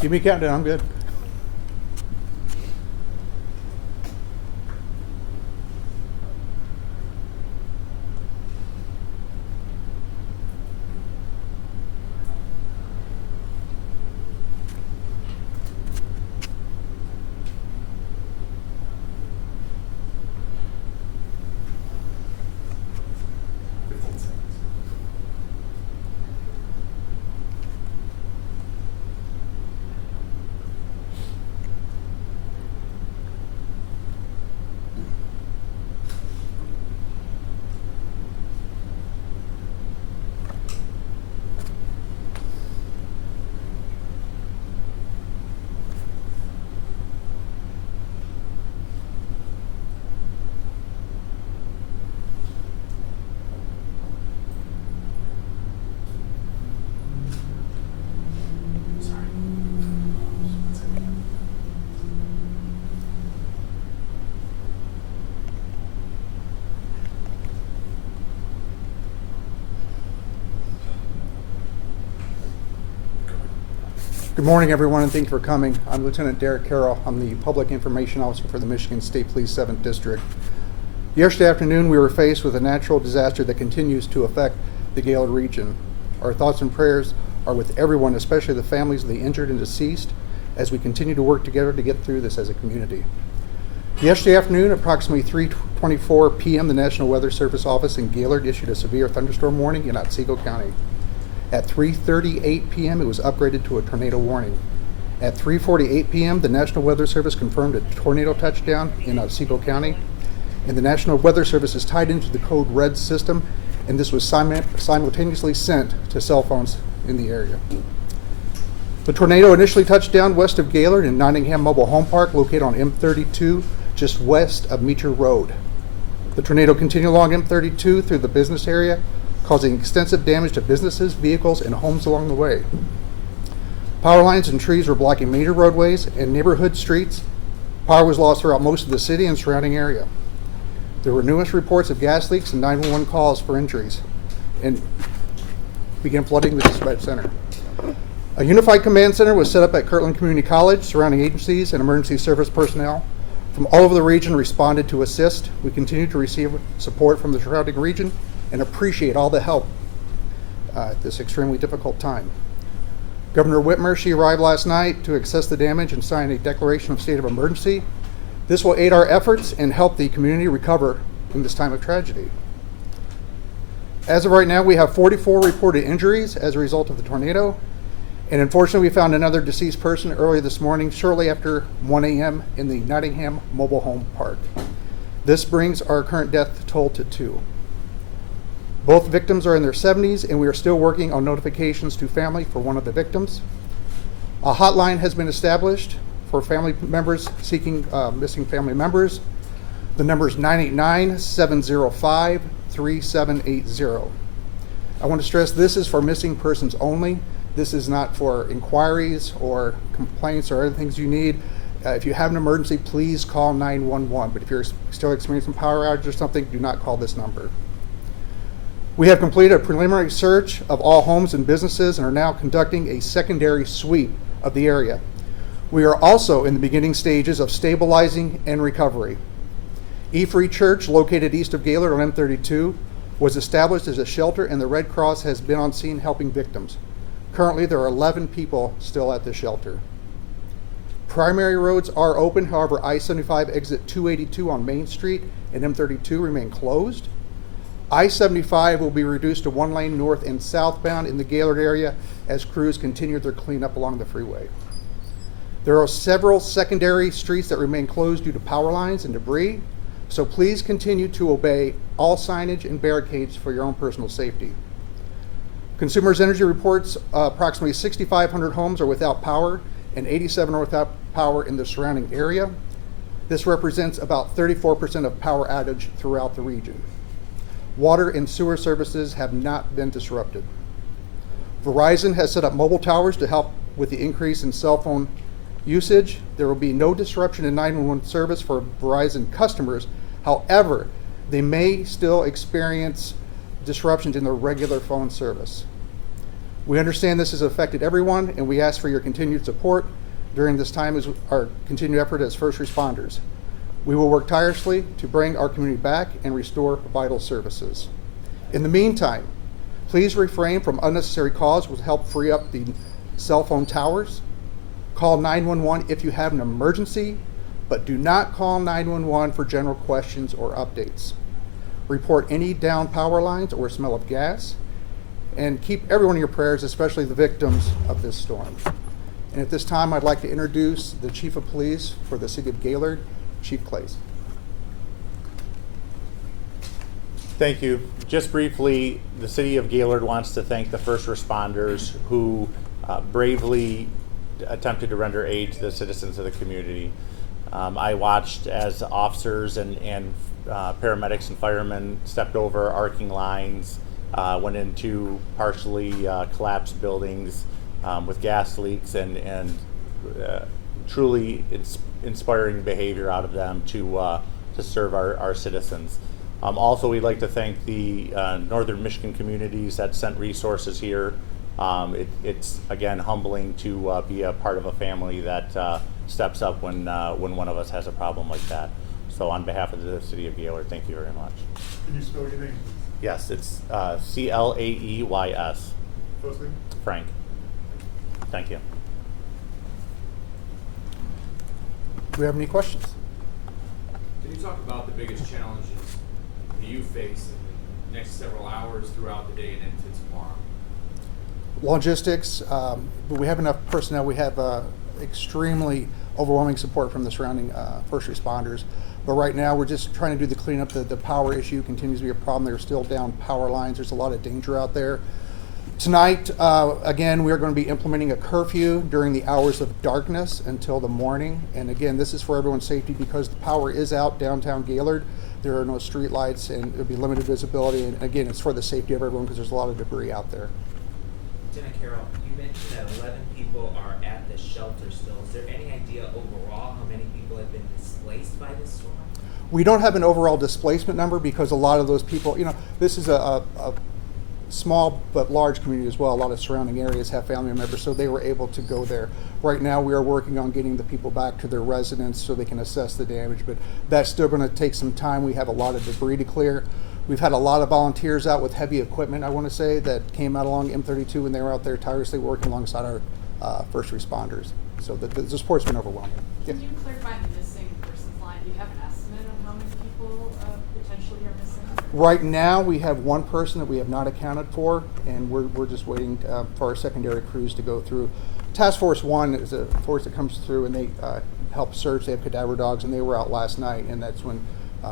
Give me a countdown, I'm good. Good morning, everyone, and thank you for coming. I'm Lieutenant Derek Carroll. I'm the Public Information Officer for the Michigan State Police 7th District. Yesterday afternoon, we were faced with a natural disaster that continues to affect the Gaylord region. Our thoughts and prayers are with everyone, especially the families of the injured and deceased, as we continue to work together to get through this as a community. Yesterday afternoon, approximately 3:24 p.m., the National Weather Service office in Gaylord issued a severe thunderstorm warning in Otsego County. At 3:38 p.m., it was upgraded to a tornado warning. At 3:48 p.m., the National Weather Service confirmed a tornado touchdown in Otsego County, and the National Weather Service is tied into the code red system, and this was simultaneously sent to cell phones in the area. The tornado initially touched down west of Gaylord in Nottingham Mobile Home Park, located on M32, just west of Meecher Road. The tornado continued along M32 through the business area, causing extensive damage to businesses, vehicles, and homes along the way. Power lines and trees were blocking major roadways and neighborhood streets. Power was lost throughout most of the city and surrounding area. There were numerous reports of gas leaks and 911 calls for injuries, and began flooding the dispatch center. A unified command center was set up at Kirtland Community College. Surrounding agencies and emergency service personnel from all over the region responded to assist. We continue to receive support from the surrounding region and appreciate all the help at this extremely difficult time. Governor Whitmer, she arrived last night to assess the damage and sign a declaration of state of emergency. This will aid our efforts and help the community recover in this time of tragedy. As of right now, we have 44 reported injuries as a result of the tornado, and unfortunately we found another deceased person early this morning, shortly after 1 a.m. in the Nottingham Mobile Home Park. This brings our current death toll to 2. Both victims are in their 70s, and we are still working on notifications to family for one of the victims. A hotline has been established for family members seeking missing family members. The number is 989-705-3780. I want to stress this is for missing persons only. This is not for inquiries or complaints or other things you need. If you have an emergency, please call 911. But if you're still experiencing power outage or something, do not call this number. We have completed a preliminary search of all homes and businesses and are now conducting a secondary sweep of the area. We are also in the beginning stages of stabilizing and recovery. E-Free Church, located east of Gaylord on M32, was established as a shelter, and the Red Cross has been on scene helping victims. Currently, there are 11 people still at the shelter. Primary roads are open, however, I-75 exit 282 on Main Street and M32 remain closed. I-75 will be reduced to 1 lane north and southbound in the Gaylord area as crews continue their cleanup along the freeway. There are several secondary streets that remain closed due to power lines and debris, so please continue to obey all signage and barricades for your own personal safety. Consumers Energy reports approximately 6,500 homes are without power and 87 are without power in the surrounding area. This represents about 34% of power outage throughout the region. Water and sewer services have not been disrupted. Verizon has set up mobile towers to help with the increase in cell phone usage. There will be no disruption in 911 service for Verizon customers. However, they may still experience disruptions in their regular phone service. We understand this has affected everyone, and we ask for your continued support during this time as our continued effort as first responders. We will work tirelessly to bring our community back and restore vital services. In the meantime, please refrain from unnecessary calls, which will help free up the cell phone towers. Call 911 if you have an emergency, but do not call 911 for general questions or updates. Report any down power lines or smell of gas, and keep everyone in your prayers, especially the victims of this storm. And at this time, I'd like to introduce the Chief of Police for the City of Gaylord, Chief Clays. Thank you. Just briefly, the City of Gaylord wants to thank the first responders who bravely attempted to render aid to the citizens of the community. I watched as officers and paramedics and firemen stepped over arcing lines, went into partially collapsed buildings with gas leaks, and truly inspiring behavior out of them to serve our citizens. Also, we'd like to thank the northern Michigan communities that sent resources here. It's again humbling to be a part of a family that steps up when one of us has a problem like that. So on behalf of the City of Gaylord, thank you very much. Can you spell your name? Yes, it's Claeys. First name? Frank. Thank you. Do we have any questions? Can you talk about the biggest challenges that you face in the next several hours throughout the day and into tomorrow? Logistics, but we have enough personnel. We have extremely overwhelming support from the surrounding first responders. But right now, we're just trying to do the cleanup. The power issue continues to be a problem. There's still down power lines. There's a lot of danger out there. Tonight, again, we are going to be implementing a curfew during the hours of darkness until the morning. And again, this is for everyone's safety because the power is out downtown Gaylord. There are no street lights and there'll be limited visibility. And again, it's for the safety of everyone because there's a lot of debris out there. Lieutenant Carroll, you mentioned that 11 people are at the shelter still. Is there any idea overall how many people have been displaced by this storm? We don't have an overall displacement number because a lot of those people, this is a small but large community as well. A lot of surrounding areas have family members, so they were able to go there. Right now, we are working on getting the people back to their residence so they can assess the damage, but that's still going to take some time. We have a lot of debris to clear. We've had a lot of volunteers out with heavy equipment, I want to say, that came out along M32 and they were out there tirelessly working alongside our first responders. So the support's been overwhelming. Can you clarify the missing persons line? Do you have an estimate on how many people potentially are missing? Right now, we have one person that we have not accounted for, and we're just waiting for our secondary crews to go through. Task Force 1 is a force that comes through, and they help search. They have cadaver dogs, and they were out last night, and that's when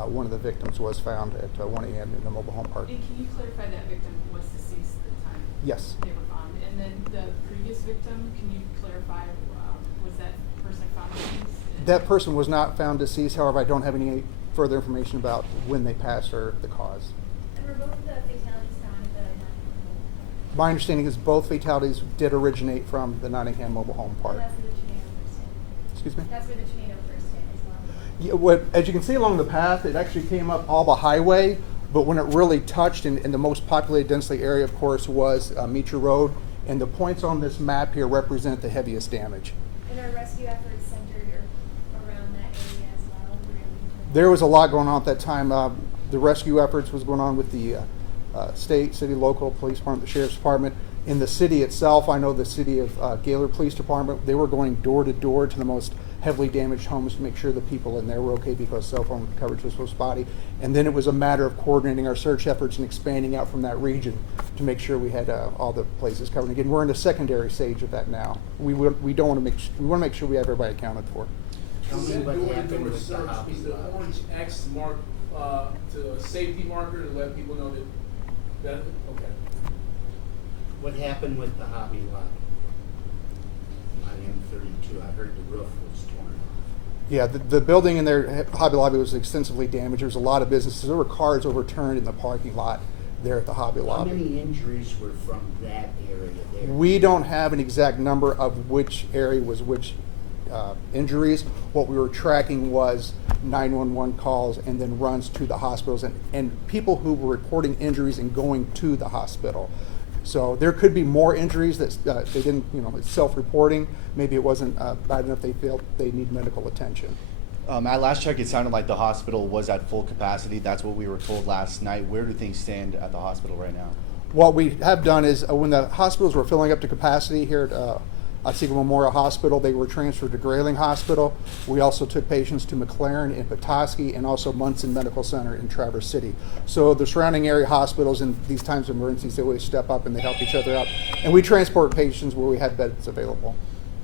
one of the victims was found at 1 a.m. in the mobile home park. And can you clarify that victim was deceased at the time? Yes. They were found. And then the previous victim, can you clarify, was that person found deceased? That person was not found deceased. However, I don't have any further information about when they passed or the cause. And were both the fatalities found at the Nottingham Mobile Home? My understanding is both fatalities did originate from the Nottingham Mobile Home Park. And that's where the tornado first hit. Excuse me? That's where the tornado first hit as well. Yeah, as you can see along the path, it actually came up all the highway, but when it really touched in the most populated densely area, of course, was Meacher Road, and the points on this map here represent the heaviest damage. And our rescue efforts centered around that area as well. There was a lot going on at that time. The rescue efforts was going on with the state, city, local police department, the sheriff's department. In the city itself, I know the city of Gaylord Police Department, they were going door to door to the most heavily damaged homes to make sure the people in there were okay because cell phone coverage was so spotty. And then it was a matter of coordinating our search efforts and expanding out from that region to make sure we had all the places covered. Again, we're in the secondary stage of that now. We want to make sure we have everybody accounted for. Tell me what happened with the Hobby Is the Lobby. orange X mark to a safety marker to let people know that okay. What happened with the Hobby Lobby on M32? I heard the roof was torn off. Yeah, the building in there, Hobby Lobby, was extensively damaged. There was a lot of businesses. There were cars overturned in the parking lot there at the Hobby How Lobby. many injuries were from that area there? We don't have an exact number of which area was which injuries. What we were tracking was 911 calls and then runs to the hospitals and people who were reporting injuries and going to the hospital. So there could be more injuries that they didn't, it's self-reporting. Maybe it wasn't bad enough they felt they need medical attention. At last check, it sounded like the hospital was at full capacity. That's what we were told last night. Where do things stand at the hospital right now? What we have done is when the hospitals were filling up to capacity here at Otsego Memorial Hospital, they were transferred to Grayling Hospital. We also took patients to McLaren in Petoskey and also Munson Medical Center in Traverse City. So the surrounding area hospitals in these times of emergencies, they always step up and they help each other out. And we transport patients where we have beds available.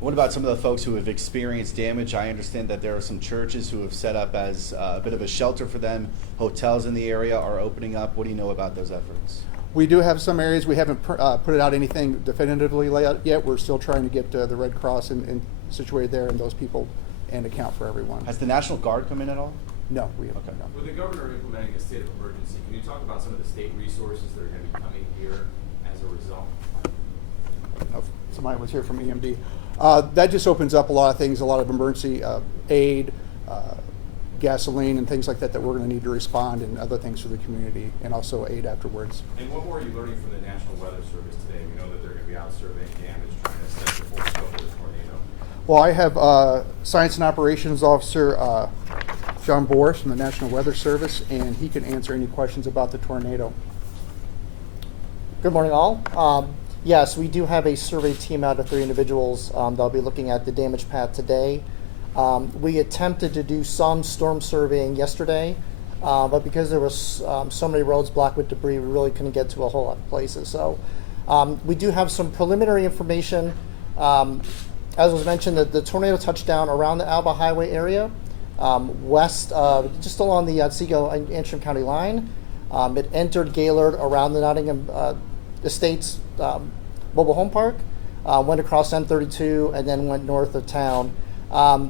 What about some of the folks who have experienced damage? I understand that there are some churches who have set up as a bit of a shelter for them. Hotels in the area are opening up. What do you know about those efforts? We do have some areas. We haven't put out anything definitively yet. We're still trying to get the Red Cross in situated there and those people and account for everyone. Has the National Guard come in at all? No, we haven't. Okay. No. With the governor implementing a state of emergency, can you talk about some of the state resources that are going to be coming here as a result? I don't know if somebody was here from EMD. That just opens up a lot of things, a lot of emergency aid, gasoline and things like that we're going to need to respond, and other things for the community, and also aid afterwards. And what more are you learning from the National Weather Service today? We know that they're going to be out surveying damage, trying to assess the full scope of the tornado. Well, I have Science and Operations Officer John Boris from the National Weather Service, and he can answer any questions about the tornado. Good morning, all. Yes, we do have a survey team out of 3 individuals that'll be looking at the damage path today. We attempted to do some storm surveying yesterday, but because there was so many roads blocked with debris, we really couldn't get to a whole lot of places. So we do have some preliminary information. As was mentioned, the tornado touched down around the Alba Highway area, west, just along the Otsego and Antrim County line. It entered Gaylord around the Nottingham Estates mobile home park, went across M32, and then went north of town.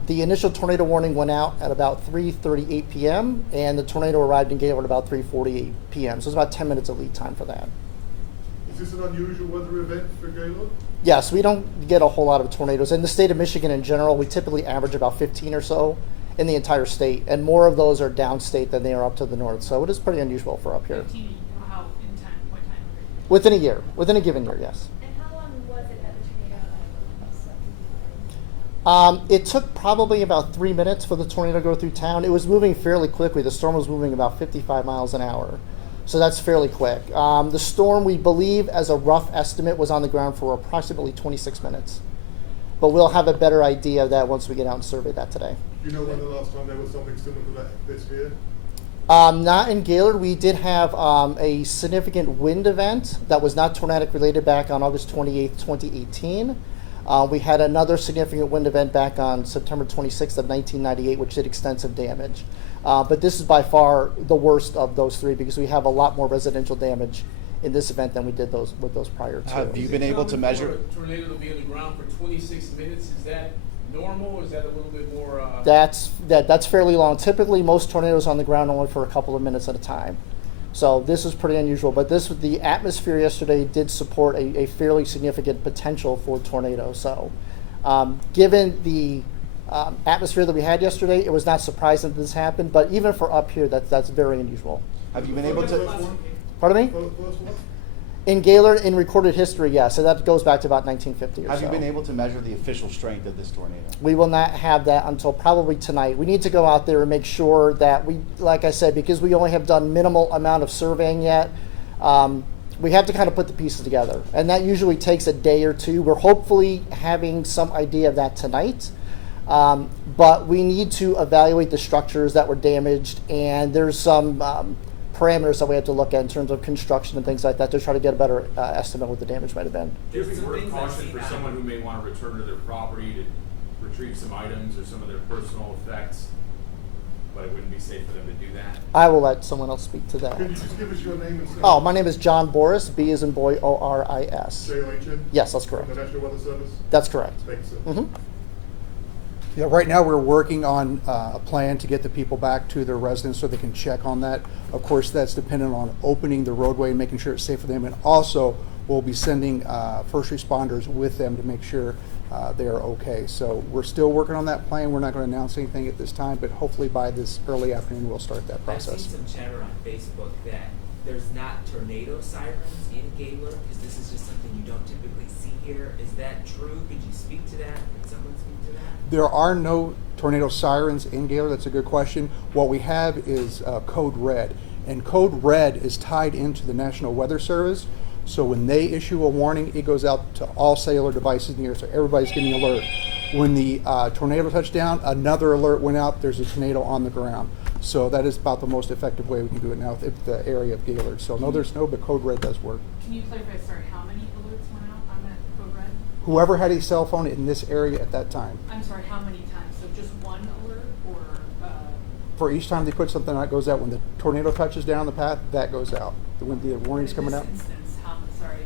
The initial tornado warning went out at about 3:38 p.m. and the tornado arrived in Gaylord about 3:48 p.m. So it's about 10 minutes of lead time for that. Is this an unusual weather event for Gaylord? Yes, we don't get a whole lot of tornadoes. In the state of Michigan in general, we typically average about 15 or so in the entire state, and more of those are downstate than they are up to the north. So it is pretty unusual for up here. 15, how, in time, what time? Within a year, within a given year, yes. And how long was it that the tornado It took probably about 3 minutes for the tornado to go through town. It was moving fairly quickly. The storm was moving about 55 miles an hour. So that's fairly quick. The storm, we believe, as a rough estimate, was on the ground for approximately 26 minutes. But we'll have a better idea of that once we get out and survey that today. Do you know when the last time there was something similar to that this year? Not in Gaylord. We did have a significant wind event that was not tornadic related back on August 28th, 2018. We had another significant wind event back on September 26th of 1998, which did extensive damage. But this is by far the worst of those 3 because we have a lot more residential damage in this event than we did with those prior 2. Have you been able to measure? For a tornado to be on the ground for 26 minutes, is that normal, or is that a little bit more? That's fairly long. Typically, most tornadoes on the ground only for a couple of minutes at a time. So this is pretty unusual. But the atmosphere yesterday did support a fairly significant potential for tornado. So given the atmosphere that we had yesterday, it was not surprising that this happened. But even for up here, that's very unusual. Have you been able to? Pardon me? First one? In Gaylord, in recorded history, yes. So that goes back to about 1950 or Have so. you been able to measure the official strength of this tornado? We will not have that until probably tonight. We need to go out there and make sure that we, like I said, because we only have done minimal amount of surveying yet, we have to kind of put the pieces together. And that usually takes a day or 2. We're hopefully having some idea of that tonight. But we need to evaluate the structures that were damaged, and there's some parameters that we have to look at in terms of construction and things like that to try to get a better estimate what the damage might have been. There's There's a some word of things I've caution seen for on- someone who may want to return to their property to retrieve some items or some of their personal effects, but it wouldn't be safe for them to do that. I will let someone else speak to that. Can you just give us your name and surname? Oh, my name is John Boris, B as in boy, O-R-I-S. J-O-H-N? Yes, that's correct. From the National Weather Service? That's correct. Thank you, sir. Mhm. Yeah, right now we're working on a plan to get the people back to their residence so they can check on that. Of course, that's dependent on opening the roadway and making sure it's safe for them. And also, we'll be sending first responders with them to make sure they are okay. So we're still working on that plan. We're not going to announce anything at this time, but hopefully by this early afternoon we'll start that I've process. seen some chatter on Facebook that there's not tornado sirens in Gaylord? Because this is just something you don't typically see here. Is that true? Could you speak to that? Could someone speak to that? There are no tornado sirens in Gaylord. That's a good question. What we have is Code Red, and Code Red is tied into the National Weather Service. So when they issue a warning, it goes out to all cellular devices in the air, so everybody's getting an alert. When the tornado touched down, another alert went out. There's a tornado on the ground. So that is about the most effective way we can do it now with the area of Gaylord. So no, there's no, but Code Red does work. Can you clarify, sorry, how many alerts went out on that code red? Whoever had a cell phone in this area at that time, I'm sorry, how many times? So just one alert or, for each time they put something out, it goes out. When the tornado touches down the path, that goes out. When the warning's in coming this out. instance, how many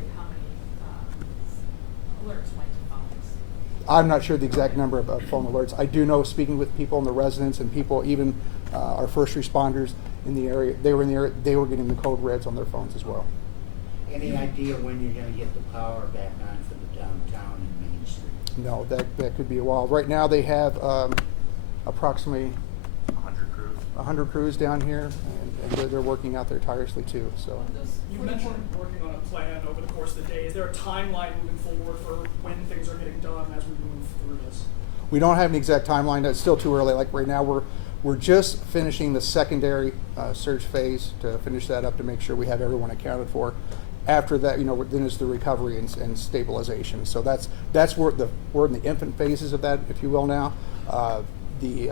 alerts went to phones? I'm not sure the exact number of phone alerts. I do know, speaking with people in the residents and people, even our first responders in the area, they were in the area, they were getting the code reds on their phones as well. Any idea when you're gonna get the power back on for the downtown and Main Street? No, that could be a while. Right now they have approximately 100 crews down here, and they're working out there tirelessly too. So. Those You 44 mentioned working on a plan over the course of the day. Is there a timeline moving forward for when things are getting done as we move through this? We don't have an exact timeline. It's still too early. Like right now, we're just finishing the secondary search phase to finish that up to make sure we have everyone accounted for. After that, then it's the recovery and stabilization. So that's where we're in the infant phases of that, if you will. Now, the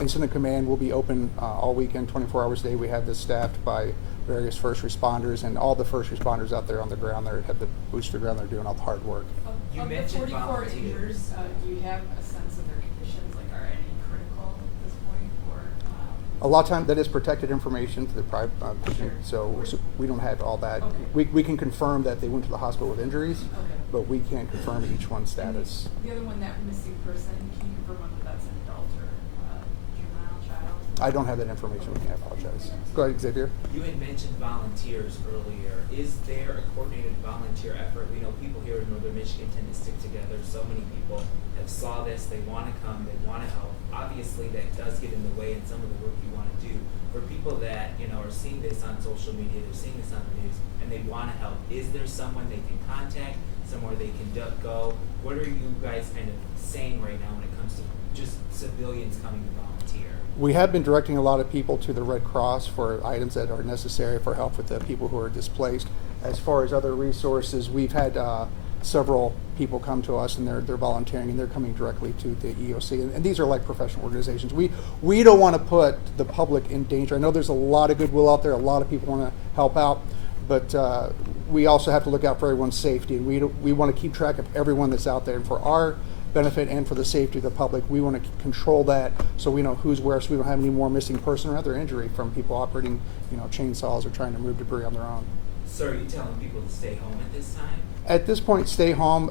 incident command will be open all weekend, 24 hours a day. We have this staffed by various first responders, and all the first responders out there on the ground there have the boots to the ground. They're doing all the hard work. You Of the mentioned 44 volunteers. injuries, do you have a sense of their conditions? Like, are any critical at this point, or? A lot of time that is protected information to the private patient, Sure. so we don't have all that. Okay. We can confirm that they went to the hospital with injuries, Okay. but we can't confirm each one's status. The other one, that missing person, can you confirm whether that's an adult or juvenile child? I don't have that information with me. I apologize. Go ahead, Xavier. You had mentioned volunteers earlier. Is there a coordinated volunteer effort? We know people here in Northern Michigan tend to stick together. So many people have saw this. They want to come. They want to help. Obviously, that does get in the way in some of the work you want to do. For people that are seeing this on social media, they're seeing this on the news, and they want to help. Is there someone they can contact? Somewhere they can go? What are you guys kind of saying right now when it comes to just civilians coming to volunteer? We have been directing a lot of people to the Red Cross for items that are necessary for help with the people who are displaced. As far as other resources, we've had several people come to us, and they're volunteering, and they're coming directly to the EOC. And these are like professional organizations. We don't want to put the public in danger. I know there's a lot of goodwill out there. A lot of people want to help out, but we also have to look out for everyone's safety. And we want to keep track of everyone that's out there. And for our benefit and for the safety of the public, we want to control that so we know who's where, so we don't have any more missing person or other injury from people operating, chainsaws or trying to move debris on their own. So are you telling people to stay home at this time? At this point, stay home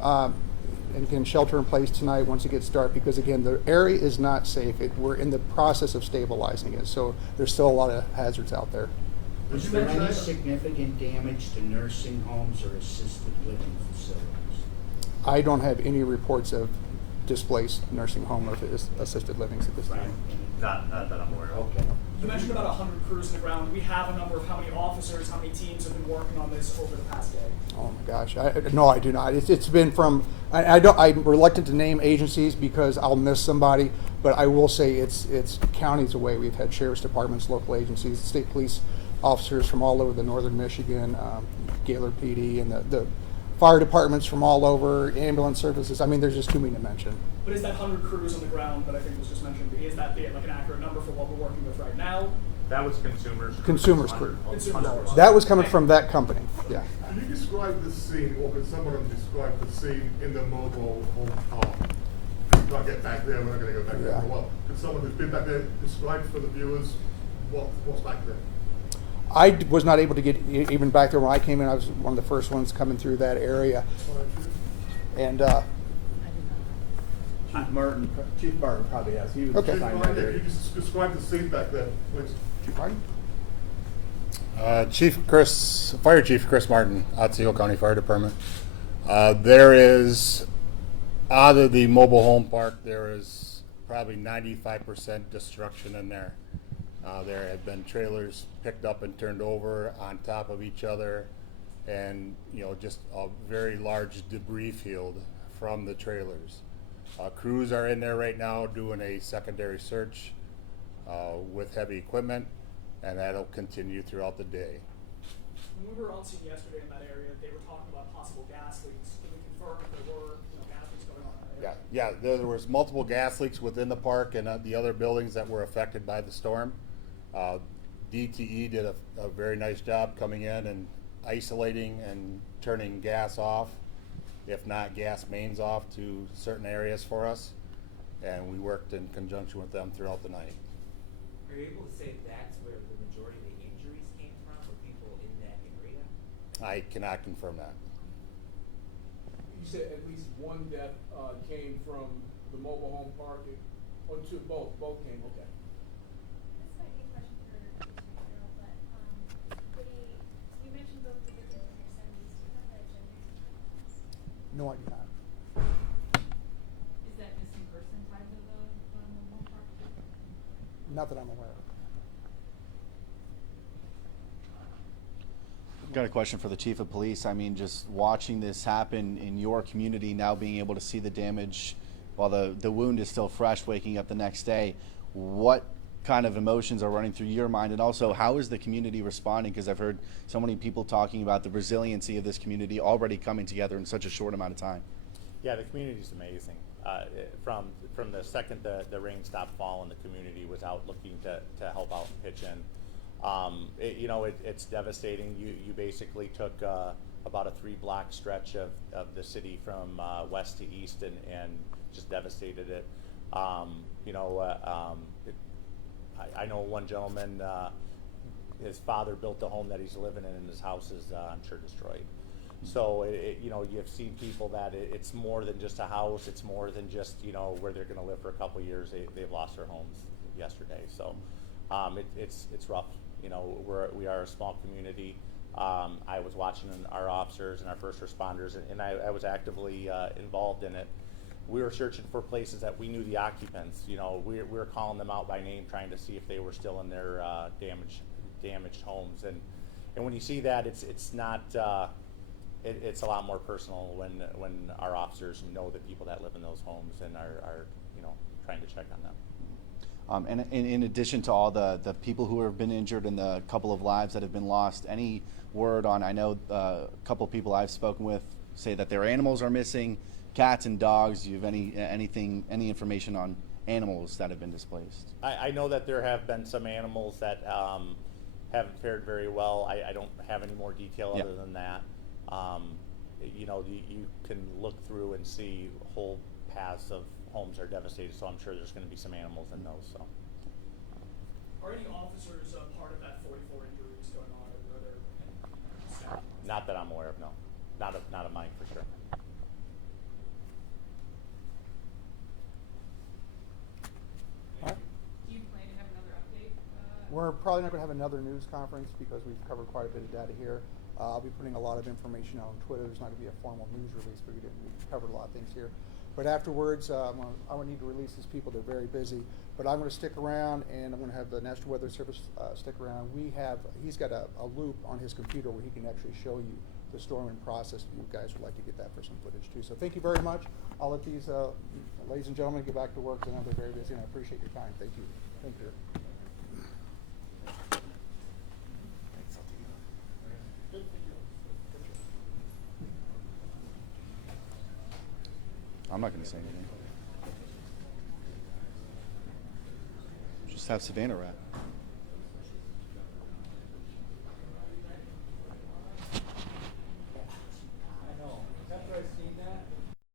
and can shelter in place tonight once it gets dark, because again, the area is not safe. We're in the process of stabilizing it, so there's still a lot of hazards out there. Was there any significant damage to nursing homes or assisted living facilities? I don't have any reports of displaced nursing home or assisted livings at this Right. time. Not that I'm aware of. Okay. You mentioned about 100 crews on the ground. We have a number of how many officers, how many teams have been working on this over the past day. Oh my gosh, no, I do not. It's been from, I'm reluctant to name agencies because I'll miss somebody, but I will say it's counties away. We've had sheriff's departments, local agencies, state police officers from all over the northern Michigan, Gaylord PD, and the fire departments from all over, ambulance services. I mean, there's just too many to mention. But is that 100 crews on the ground that I think was just mentioned, is that like an accurate number for what we're working with right now? That was consumers. Consumers crew. Consumers. That was coming from that company, yeah. Can you describe the scene, or can someone describe the scene in the mobile home park? We can't get back there, we're not going to go back there for a while. Can someone who's been back there describe for the viewers what's back there? I was not able to get even back there when I came in. I was one of the first ones coming through that area. And Chief Martin probably has. He was Okay. Chief Martin, can you just describe the scene back there, please? Chief Martin? Fire Chief Chris Martin, Otsego County Fire Department. There is, out of the mobile home park, there is probably 95% destruction in there. There have been trailers picked up and turned over on top of each other, and just a very large debris field from the trailers. Crews are in there right now doing a secondary search with heavy equipment, and that'll continue throughout the day. When we were on scene yesterday in that area, they were talking about possible gas leaks. Can we confirm if there were gas leaks going on in that area? Yeah. There was multiple gas leaks within the park and the other buildings that were affected by the storm. DTE did a very nice job coming in and isolating and turning gas off, if not gas mains off, to certain areas for us, and we worked in conjunction with them throughout the night. Are you able to say that's where the majority of the injuries came from, for people in that area? I cannot confirm that. You said at least one death came from the mobile home park, or two, both came, okay. This might be a question for Commissioner Carroll, but you mentioned both the victims in their 70s. Do you have that gender? No, I do not. Is that missing person tied to the mobile park? Not that I'm aware of. Got a question for the chief of police. I mean, just watching this happen in your community, now being able to see the damage while the wound is still fresh, waking up the next day, what kind of emotions are running through your mind? And also, how is the community responding? Because I've heard so many people talking about the resiliency of this community already coming together in such a short amount of time. Yeah, the community is amazing. From the second the rain stopped falling, the community was out looking to help out and pitch in. It's devastating. You basically took about a 3-block stretch of the city from west to east and just devastated it. I know one gentleman, his father built the home that he's living in, and his house is, I'm sure, destroyed. So, you've seen people that it's more than just a house. It's more than just, where they're going to live for a couple of years. They've lost their homes yesterday. So, it's rough. We are a small community. I was watching our officers and our first responders, and I was actively involved in it. We were searching for places that we knew the occupants. We were calling them out by name, trying to see if they were still in their damaged homes. And when you see that, it's not. It's a lot more personal when our officers know the people that live in those homes and are trying to check on them. And in addition to all the people who have been injured and the couple of lives that have been lost, any word on, I know a couple of people I've spoken with say that their animals are missing, cats and dogs. Do you have any information on animals that have been displaced? I know that there have been some animals that haven't fared very well. I don't have any more detail other than that. You can look through and see whole paths of homes are devastated, so I'm sure there's going to be some animals in those. So, Are any officers part of that 44 injuries going on, or are there any staff? not that I'm aware of, no. Not of mine for sure. All right. Do you plan to have another update? We're probably not going to have another news conference because we've covered quite a bit of data here. I'll be putting a lot of information out on Twitter. There's not going to be a formal news release, but we covered a lot of things here. But afterwards, I would need to release these people. They're very busy. But I'm going to stick around, and I'm going to have the National Weather Service stick around. He's got a loop on his computer where he can actually show you the storming process. If you guys would like to get that for some footage too. So thank you very much. I'll let these ladies and gentlemen get back to work. I know they're very busy, and I appreciate your time. Thank you. Thank you. I'm not going to say anything. Just have Savannah wrap.